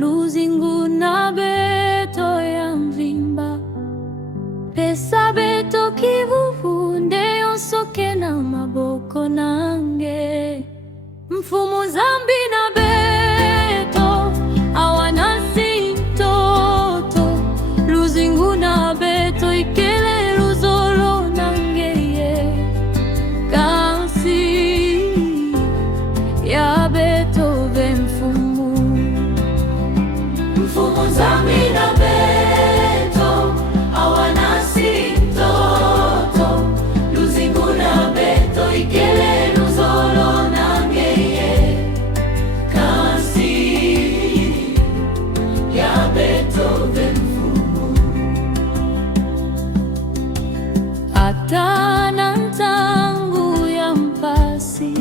luzingu na beto ya mvimba pesa beto kivuvu ndeyo soke na maboko nange mfumu zambi na beto awana sintoto luzingu na beto ikele luzolo nangeye kansi ya beto ve mfumu zambi na beto awana sintoto luzingu na beto ikele luzolo nangeye kansi ya beto ve atana ntangu ya mpasi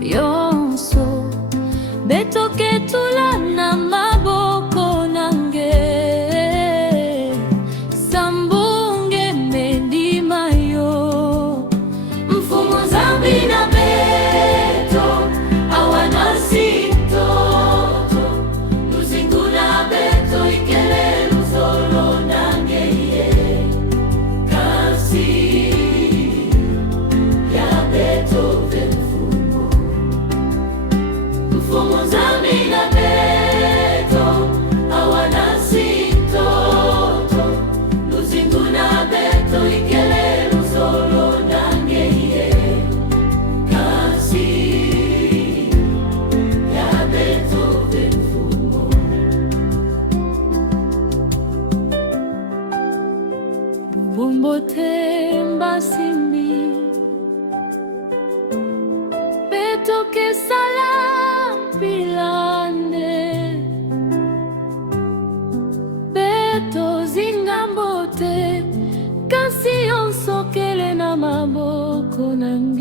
yonso beto ketula na maboko nange sambunge medima yo mfumu zambi na beto awana sintoto luzingu na beto ikele luzolo nange ye kansi ya beto ve mfumu zambi na beto awana sintoto luzingu na beto ikele luzolo nangeye kansi ya beto ve bumbo temba simbi beto ke sala pilane beto zingambote kasi yonsokele na maboko nange